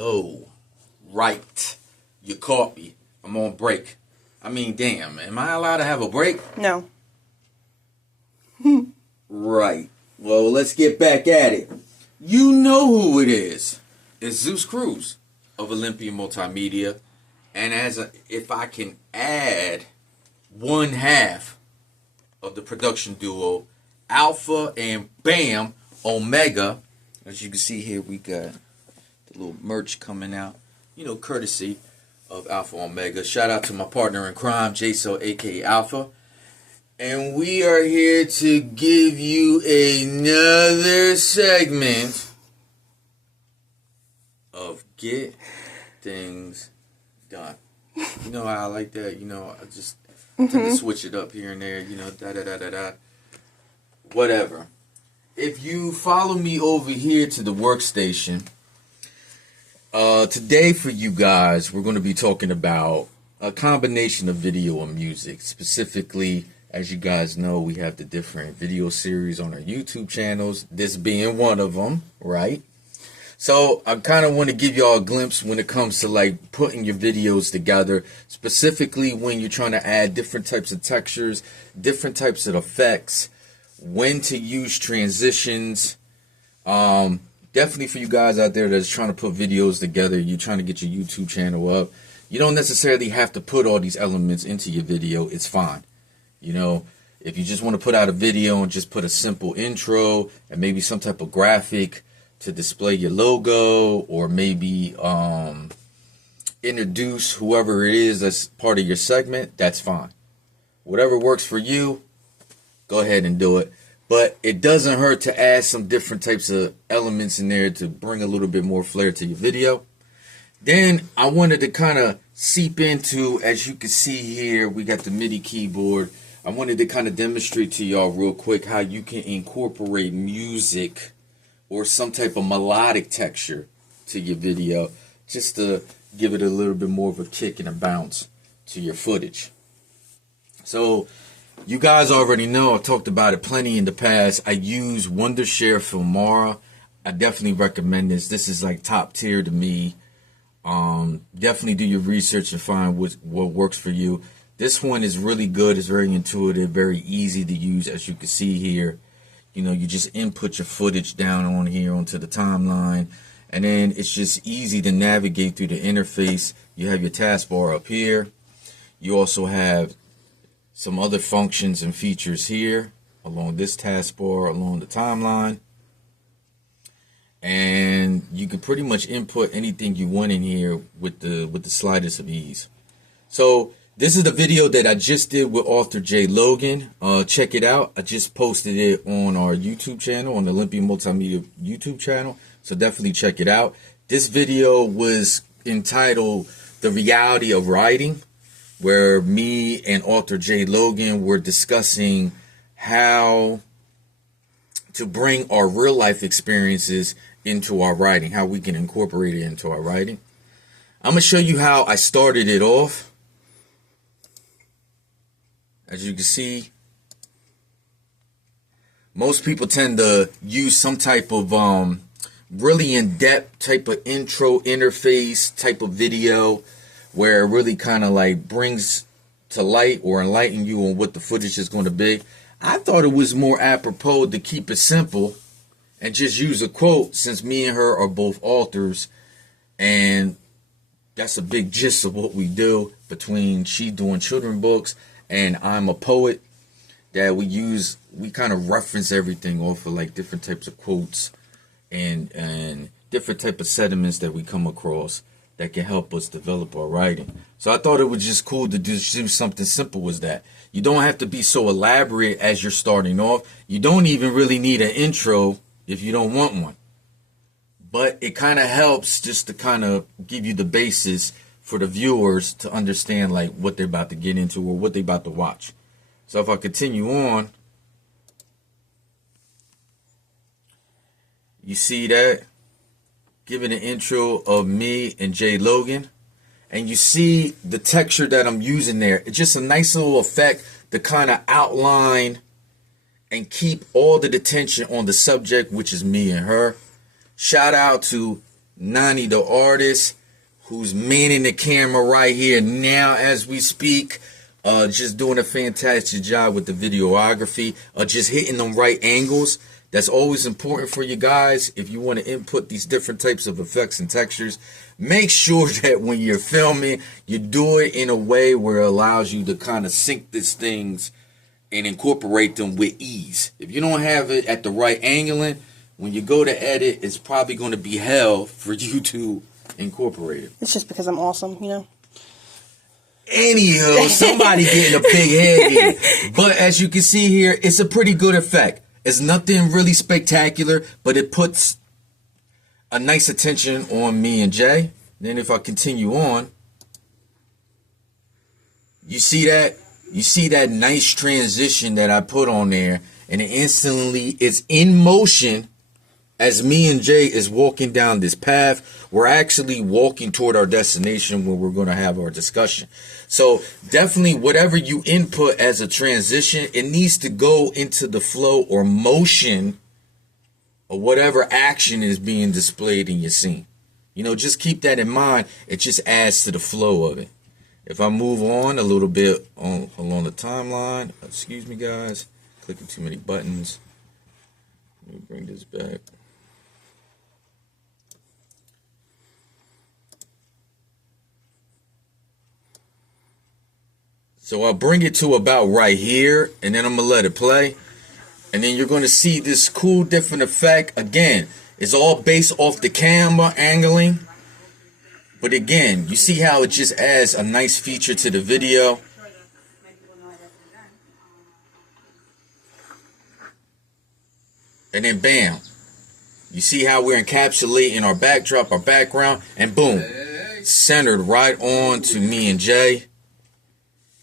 Oh, right. You caught me. I'm on break. I mean, damn, am I allowed to have a break? No. Right. Well, let's get back at it. You know who it is. It's Zeus Cruz of Olympia Multimedia. And if I can add one half of the production duo, Alpha and Bam Omega. As you can see here, we got the little merch coming out. You know, courtesy of Alpha Omega. Shout out to my partner in crime, Jaso, aka Alpha. And we are here to give you another segment of Get Things Done. You know how I like that? You know, I just tend to switch it up here and there, you know, da-da-da-da-da. Whatever. If you follow me over here to the workstation, today for you guys, we're going to be talking about a combination of video and music. Specifically, as you guys know, we have the different video series on our YouTube channels, this being one of them, right? So I kind of want to give y'all a glimpse when it comes to like putting your videos together, specifically when you're trying to add different types of textures, different types of effects, when to use transitions. Definitely for you guys out there that's trying to put videos together, you're trying to get your YouTube channel up. You don't necessarily have to put all these elements into your video. It's fine. You know, if you just want to put out a video and just put a simple intro and maybe some type of graphic to display your logo, or maybe introduce whoever it is that's part of your segment, that's fine. Whatever works for you, go ahead and do it. But it doesn't hurt to add some different types of elements in there to bring a little bit more flair to your video. Then I wanted to kind of seep into, as you can see here, we got the MIDI keyboard. I wanted to kind of demonstrate to y'all real quick how you can incorporate music or some type of melodic texture to your video, just to give it a little bit more of a kick and a bounce to your footage. So you guys already know, I've talked about it plenty in the past. I use Wondershare Filmora. I definitely recommend this. This is like top tier to me. Definitely do your research and find what works for you. This one is really good. It's very intuitive, very easy to use, as you can see here. You know, you just input your footage down on here onto the timeline, and then it's just easy to navigate through the interface. You have your taskbar up here. You also have some other functions and features here along this taskbar, along the timeline. And you can pretty much input anything you want in here with the slightest of ease. So this is the video that I just did with author J. Logan. Check it out. I just posted it on our YouTube channel, on the Olympia Multimedia YouTube channel. So definitely check it out. This video was entitled The Reality of Writing, where me and author J. Logan were discussing how to bring our real life experiences into our writing, how we can incorporate it into our writing. I'm going to show you how I started it off. As you can see, most people tend to use some type of really in-depth type of intro interface type of video where it really kind of like brings to light or enlighten you on what the footage is going to be. I thought it was more apropos to keep it simple and just use a quote, since me and her are both authors, and that's a big gist of what we do, between she doing children's books and I'm a poet, that we kind of reference everything off of like different types of quotes and different type of sentiments that we come across that can help us develop our writing. So I thought it was just cool to do something simple as that. You don't have to be so elaborate as you're starting off. You don't even really need an intro if you don't want one. But it kind of helps just to kind of give you the basis for the viewers to understand like what they're about to get into or what they're about to watch. So if I continue on, you see that? Giving an intro of me and J. Logan. And you see the texture that I'm using there. It's just a nice little effect to kind of outline and keep all the attention on the subject, which is me and her. Shout out to Nani, the artist, who's manning the camera right here now as we speak. Just doing a fantastic job with the videography, just hitting them right angles. That's always important for you guys if you want to input these different types of effects and textures. Make sure that when you're filming, you do it in a way where it allows you to kind of sync these things and incorporate them with ease. If you don't have it at the right angling, when you go to edit, it's probably going to be hell for you to incorporate it. It's just because I'm awesome, you know? Anyhow, somebody getting a big head here. But as you can see here, it's a pretty good effect. It's nothing really spectacular, but it puts a nice attention on me and Jay. Then if I continue on, you see that? You see that nice transition that I put on there, and it instantly is in motion as me and Jay is walking down this path. We're actually walking toward our destination where we're going to have our discussion. So definitely whatever you input as a transition, it needs to go into the flow or motion or whatever action is being displayed in your scene. You know, just keep that in mind. It just adds to the flow of it. If I move on a little bit along the timeline, excuse me guys, clicking too many buttons. Let me bring this back. So I'll bring it to about right here, and then I'm going to let it play. And then you're going to see this cool different effect. Again, it's all based off the camera angling. But again, you see how it just adds a nice feature to the video. And then bam. You see how we're encapsulating our backdrop, our background, and boom. Centered right on to me and Jay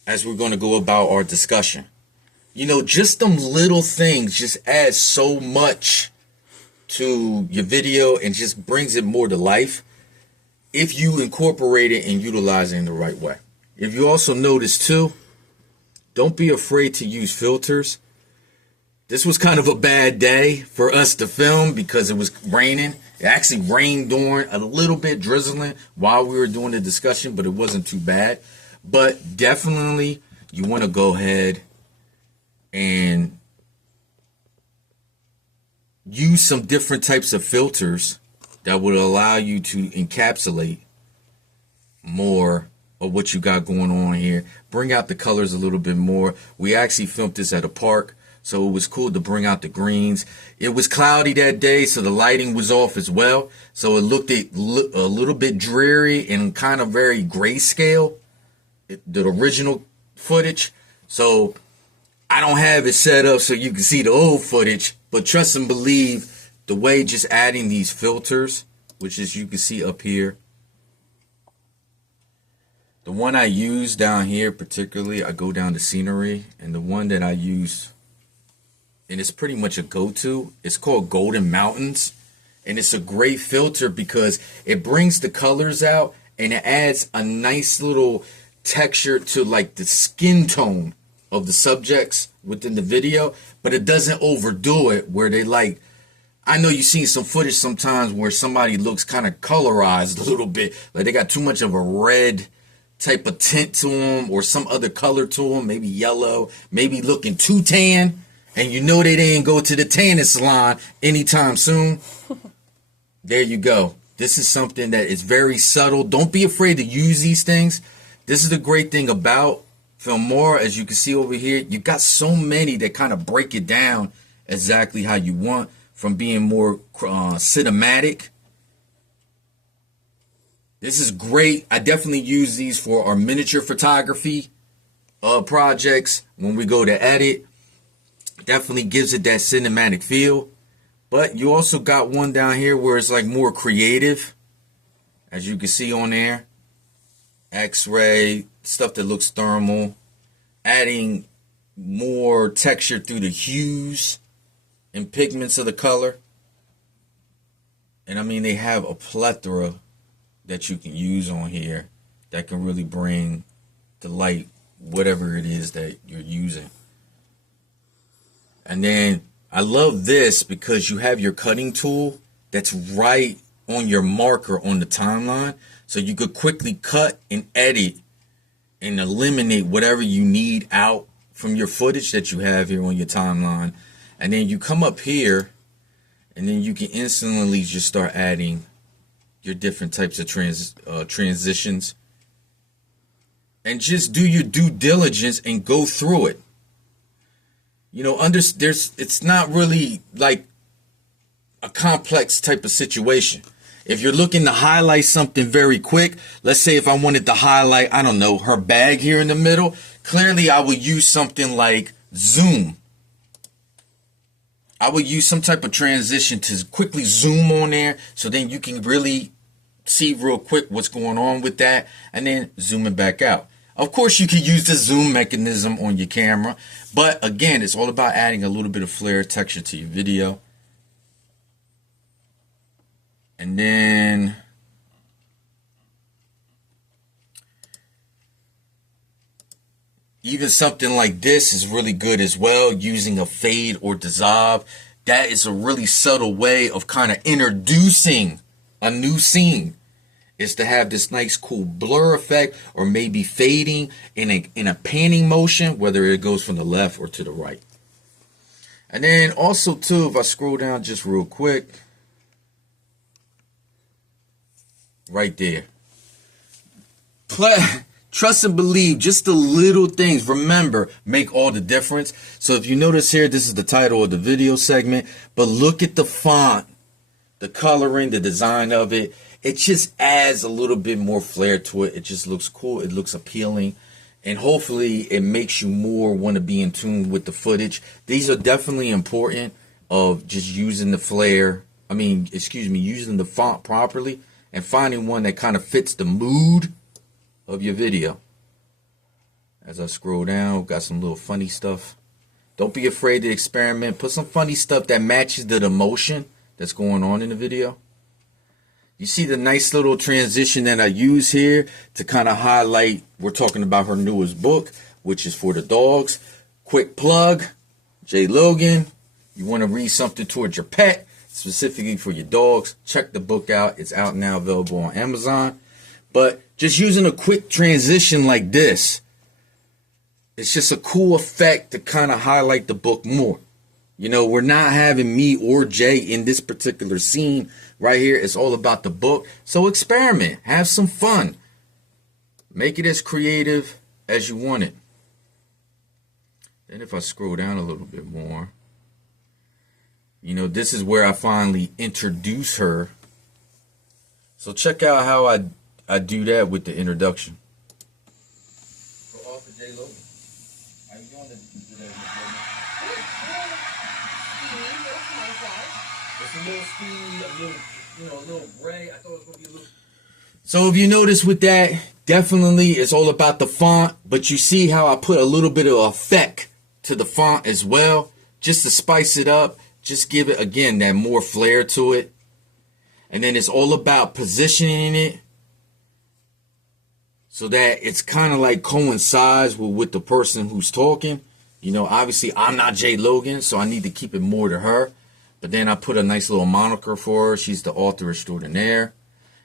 as we're going to go about our discussion. You know, just them little things just add so much to your video and just brings it more to life if you incorporate it and utilize it in the right way. If you also notice too, don't be afraid to use filters. This was kind of a bad day for us to film because it was raining. It actually rained during a little bit, drizzling while we were doing the discussion, but it wasn't too bad. But definitely you want to go ahead and use some different types of filters that would allow you to encapsulate more of what you got going on here. Bring out the colors a little bit more. We actually filmed this at a park, so it was cool to bring out the greens. It was cloudy that day, so the lighting was off as well. So it looked a little bit dreary and kind of very grayscale, the original footage. So I don't have it set up so you can see the old footage, but trust and believe the way just adding these filters, which is you can see up here. The one I use down here particularly, I go down to scenery, and the one that I use, and it's pretty much a go-to, it's called Golden Mountains. And it's a great filter because it brings the colors out and it adds a nice little texture to like the skin tone of the subjects within the video, but it doesn't overdo it where they like, I know you've seen some footage sometimes where somebody looks kind of colorized a little bit, like they got too much of a red type of tint to them or some other color to them, maybe yellow, maybe looking too tan, and you know they didn't go to the tanning salon anytime soon. There you go. This is something that is very subtle. Don't be afraid to use these things. This is the great thing about Filmora. As you can see over here, you got so many that kind of break it down exactly how you want, from being more cinematic. This is great. I definitely use these for our miniature photography projects. When we go to edit, definitely gives it that cinematic feel. But you also got one down here where it's like more creative, as you can see on there. X-ray, stuff that looks thermal, adding more texture through the hues and pigments of the color. And I mean, they have a plethora that you can use on here that can really bring to light whatever it is that you're using. And then I love this because you have your cutting tool that's right on your marker on the timeline, so you could quickly cut and edit and eliminate whatever you need out from your footage that you have here on your timeline. And then you come up here, and then you can instantly just start adding your different types of transitions, and just do your due diligence and go through it. You know, it's not really like a complex type of situation. If you're looking to highlight something very quick, let's say if I wanted to highlight, I don't know, her bag here in the middle, clearly I would use something like zoom. I would use some type of transition to quickly zoom on there, so then you can really see real quick what's going on with that, and then zoom it back out. Of course, you could use the zoom mechanism on your camera, but again, it's all about adding a little bit of flair, texture to your video. And then even something like this is really good as well, using a fade or dissolve. That is a really subtle way of kind of introducing a new scene, is to have this nice cool blur effect, or maybe fading in a panning motion, whether it goes from the left or to the right. And then also too, if I scroll down just real quick, right there, trust and believe, just the little things, remember, make all the difference. So if you notice here, this is the title of the video segment, but look at the font, the coloring, the design of it. It just adds a little bit more flair to it. It just looks cool. It looks appealing. And hopefully it makes you more want to be in tune with the footage. These are definitely important, of just using the flair. Using the font properly and finding one that kind of fits the mood of your video. As I scroll down, got some little funny stuff. Don't be afraid to experiment. Put some funny stuff that matches the emotion that's going on in the video. You see the nice little transition that I use here to kind of highlight, we're talking about her newest book, which is for the dogs. Quick plug, J. Logan. You want to read something towards your pet, specifically for your dogs, check the book out. It's out now, available on Amazon. But just using a quick transition like this, it's just a cool effect to kind of highlight the book more. You know, we're not having me or Jay in this particular scene right here. It's all about the book. So experiment, have some fun, make it as creative as you want it. Then if I scroll down a little bit more, you know, this is where I finally introduce her. So check out how I do that with the introduction. So off of J. Logan. How you doing today, It's a little speedy, a little gray. I thought it was going to be a little... So if you notice with that, definitely it's all about the font, but you see how I put a little bit of effect to the font as well, just to spice it up, just give it, again, that more flair to it. And then it's all about positioning it so that it's kind of like coincides with the person who's talking. You know, obviously I'm not J. Logan, so I need to keep it more to her. But then I put a nice little moniker for her. She's the author extraordinaire.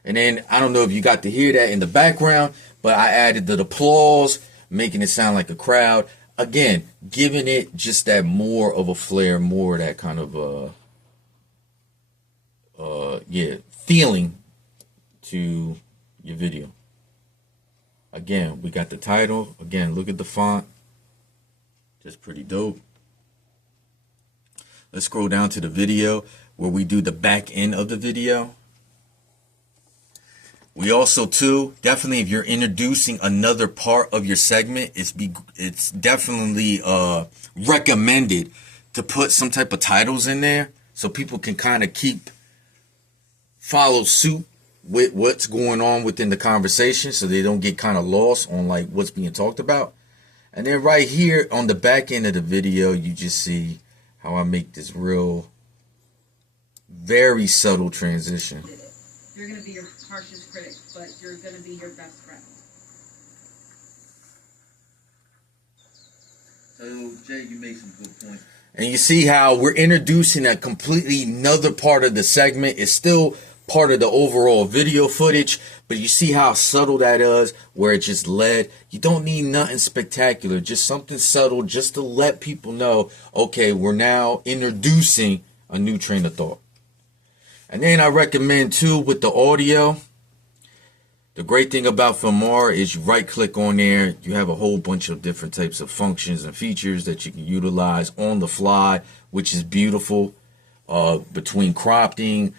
And then I don't know if you got to hear that in the background, but I added the applause, making it sound like a crowd. Again, giving it just that more of a flair, more of that kind of feeling to your video. Again, we got the title. Again, look at the font. Just pretty dope. Let's scroll down to the video where we do the back end of the video. We also, too, definitely if you're introducing another part of your segment, it's definitely recommended to put some type of titles in there so people can kind of follow suit with what's going on within the conversation, so they don't get kind of lost on like what's being talked about. And then right here on the back end of the video, you just see how I make this very subtle transition. You're going to be your harshest critic, but you're going to be your best friend. So, Jay, you made some good points. And you see how we're introducing a completely another part of the segment. It's still part of the overall video footage, but you see how subtle that is, where it just led. You don't need nothing spectacular, just something subtle, just to let people know, okay, we're now introducing a new train of thought. And then I recommend too, with the audio, the great thing about Filmora is you right click on there, you have a whole bunch of different types of functions and features that you can utilize on the fly, which is beautiful. Between cropping,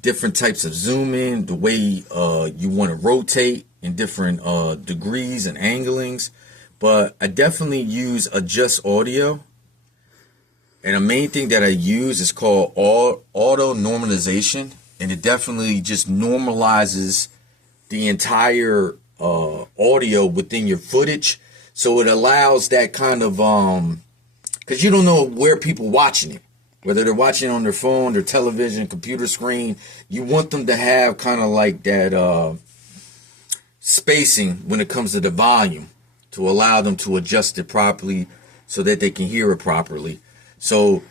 different types of zooming, the way you want to rotate in different degrees and anglings. But I definitely use adjust audio. And the main thing that I use is called auto normalization. And it definitely just normalizes the entire audio within your footage. So it allows that kind of, because you don't know where people watching it. Whether they're watching on their phone, their television, computer screen, you want them to have kind of like that spacing when it comes to the volume to allow them to adjust it properly so that they can hear it properly. So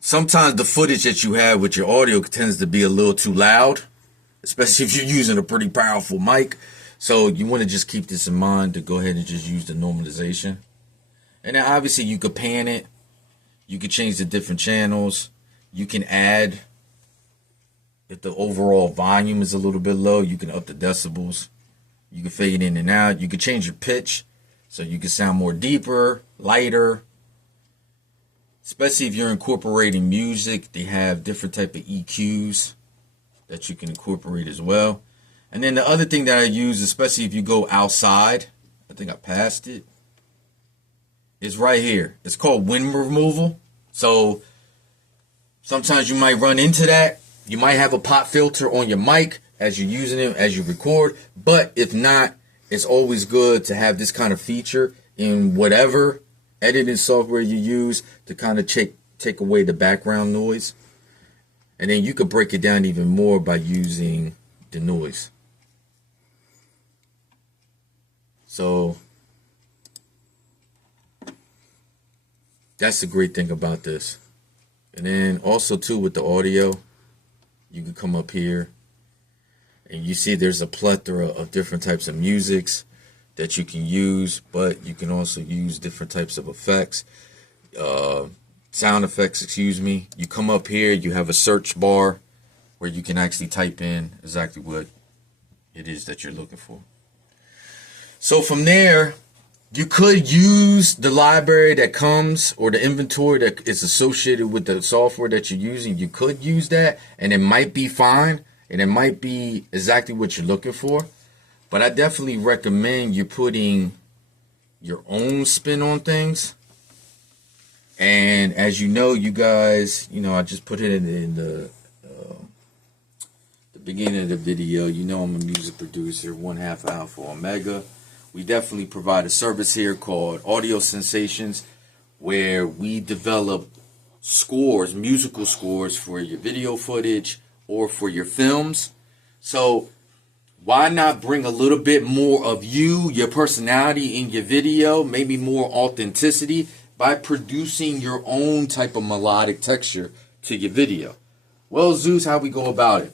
sometimes the footage that you have with your audio tends to be a little too loud, especially if you're using a pretty powerful mic. So you want to just keep this in mind to go ahead and just use the normalization. And then obviously you could pan it. You can change the different channels. You can add, if the overall volume is a little bit low, you can up the decibels. You can fade in and out. You can change your pitch so you can sound more deeper, lighter. Especially if you're incorporating music, they have different type of EQs that you can incorporate as well. And then the other thing that I use, especially if you go outside, I think I passed it. It's right here. It's called wind removal. So sometimes you might run into that. You might have a pop filter on your mic as you're using it, as you record. But if not, it's always good to have this kind of feature in whatever editing software you use to kind of take away the background noise. And then you could break it down even more by using the noise. So that's the great thing about this. And then also too with the audio, you can come up here and you see there's a plethora of different types of musics that you can use, but you can also use different types of effects, sound effects, excuse me. You come up here, you have a search bar where you can actually type in exactly what it is that you're looking for. So from there, you could use the library that comes or the inventory that is associated with the software that you're using. You could use that and it might be fine and it might be exactly what you're looking for. But I definitely recommend you putting your own spin on things. And as you know, you guys, I just put it in the beginning of the video. You know I'm a music producer, 1/2 Alpha Omega. We definitely provide a service here called Audio Sensations, where we develop scores, musical scores for your video footage or for your films. So why not bring a little bit more of you, your personality in your video, maybe more authenticity by producing your own type of melodic texture to your video? Well, Zeus, how we go about it?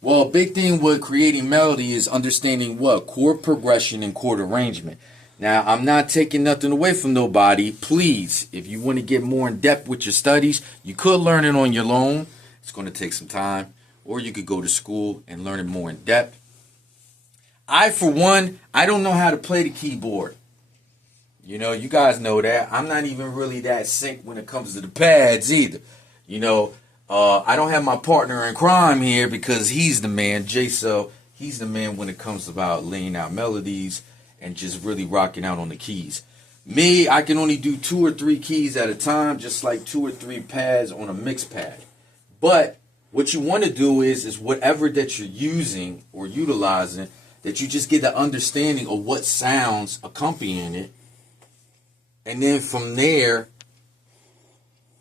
Well, a big thing with creating melody is understanding what? Chord progression and chord arrangement. Now, I'm not taking nothing away from nobody. Please, if you want to get more in depth with your studies, you could learn it on your own. It's going to take some time. Or you could go to school and learn it more in depth. I, for one, I don't know how to play the keyboard. You guys know that. I'm not even really that synced when it comes to the pads either. I don't have my partner in crime here because he's the man, J-So. He's the man when it comes about laying out melodies and just really rocking out on the keys. Me, I can only do 2 or 3 keys at a time, just like 2 or 3 pads on a mix pad. But what you want to do is whatever that you're using or utilizing, that you just get the understanding of what sounds accompanying it. And then from there,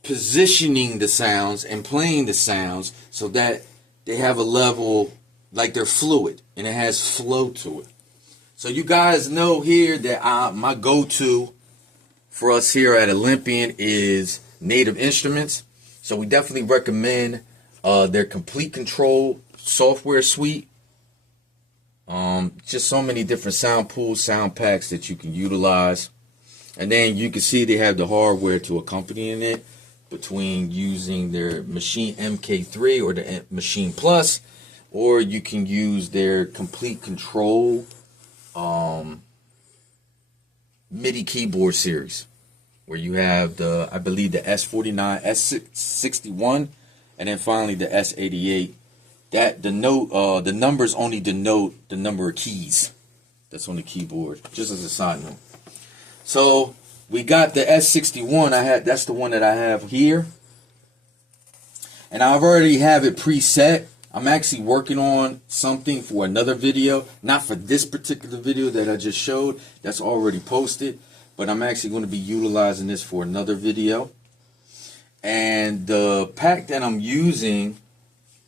positioning the sounds and playing the sounds so that they have a level, like they're fluid and it has flow to it. So you guys know here that my go-to for us here at Olympian is Native Instruments. So we definitely recommend their Complete Kontrol software suite. Just so many different sound pools, sound packs that you can utilize. And then you can see they have the hardware to accompany it between using their Machine MK3 or the Machine Plus, or you can use their Complete Kontrol MIDI keyboard series, where you have the, I believe, the S49, S61, and then finally the S88. That the numbers only denote the number of keys that's on the keyboard, just as a side note. So we got the S61. That's the one that I have here, and I've already have it preset. I'm actually working on something for another video, not for this particular video that I just showed. That's already posted, but I'm actually going to be utilizing this for another video. And the pack that I'm using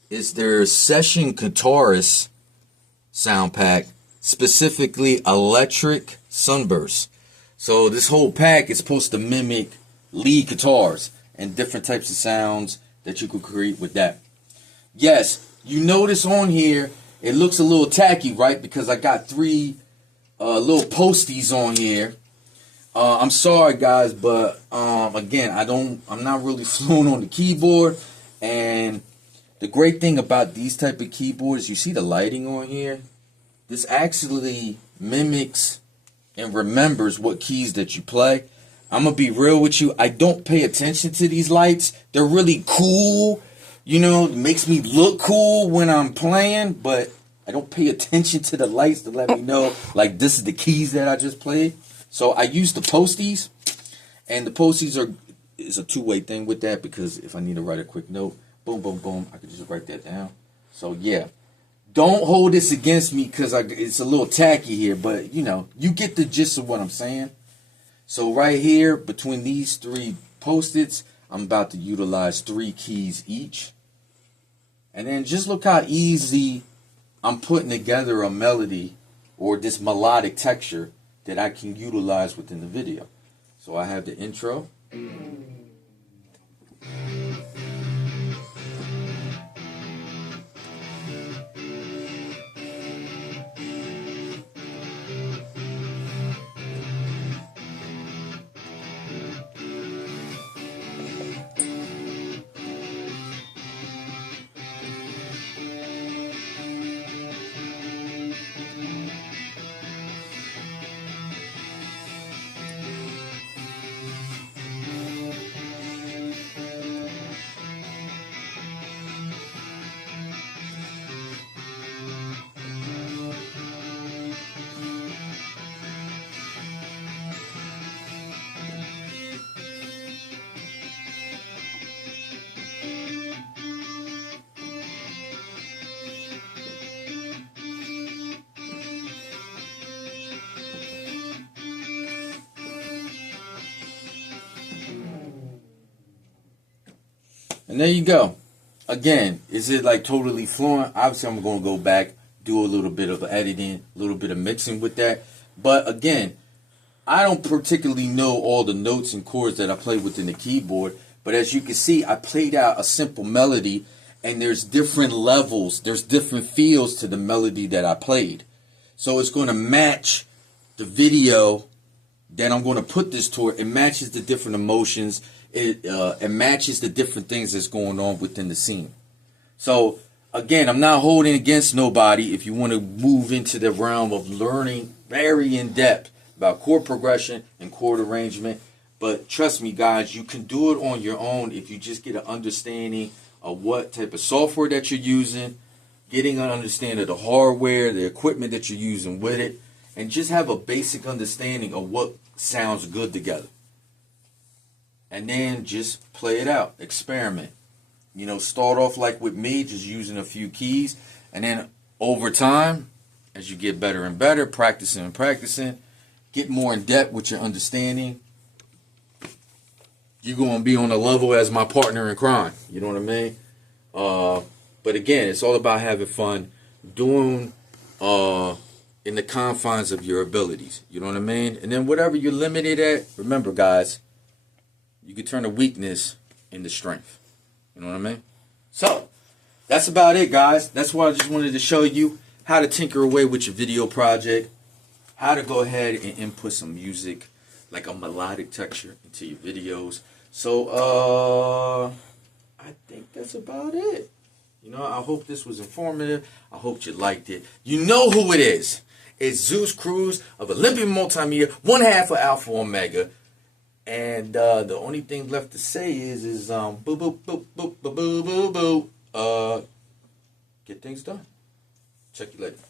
is their Session Guitarist sound pack, specifically Electric Sunburst. So this whole pack is supposed to mimic lead guitars and different types of sounds that you could create with that. Yes, you notice on here, it looks a little tacky, right? Because I got three little posties on here. I'm sorry, guys, but again, I'm not really fluent on the keyboard. And the great thing about these type of keyboards, you see the lighting on here? This actually mimics and remembers what keys that you play. I'm going to be real with you. I don't pay attention to these lights. They're really cool. You know, it makes me look cool when I'm playing, but I don't pay attention to the lights to let me know, like, this is the keys that I just played. So I use the posties, and the posties is a two-way thing with that, because if I need to write a quick note, boom, boom, boom, I can just write that down. So, yeah. Don't hold this against me because it's a little tacky here, but, you know, you get the gist of what I'm saying. So right here, between these three post-its, I'm about to utilize 3 keys each. And then just look how easy I'm putting together a melody or this melodic texture that I can utilize within the video. So I have the intro. And there you go. Again, is it like totally fluent? Obviously, I'm going to go back, do a little bit of editing, a little bit of mixing with that. But again, I don't particularly know all the notes and chords that I play within the keyboard. But as you can see, I played out a simple melody, and there's different levels. There's different feels to the melody that I played. So it's going to match the video that I'm going to put this toward. It matches the different emotions. It matches the different things that's going on within the scene. So again, I'm not holding against nobody if you want to move into the realm of learning very in depth about chord progression and chord arrangement. But trust me, guys, you can do it on your own if you just get an understanding of what type of software that you're using, getting an understanding of the hardware, the equipment that you're using with it, and just have a basic understanding of what sounds good together. And then just play it out, experiment. You know, start off like with me, just using a few keys. And then over time, as you get better and better, practicing and practicing, get more in depth with your understanding, you're going to be on a level as my partner in crime. You know what I mean? But again, it's all about having fun, doing in the confines of your abilities. You know what I mean? And then whatever you're limited at, remember, guys, you can turn a weakness into strength. You know what I mean? So, that's about it, guys. That's why I just wanted to show you how to tinker away with your video project, how to go ahead and input some music, like a melodic texture into your videos. So, I think that's about it. You know, I hope this was informative. I hope you liked it. You know who it is. It's Zeus Cruz of Olympian Multimedia, one half of Alpha Omega. And the only thing left to say is boo boo boo boo boo boo boo boo. Get things done. Check you later.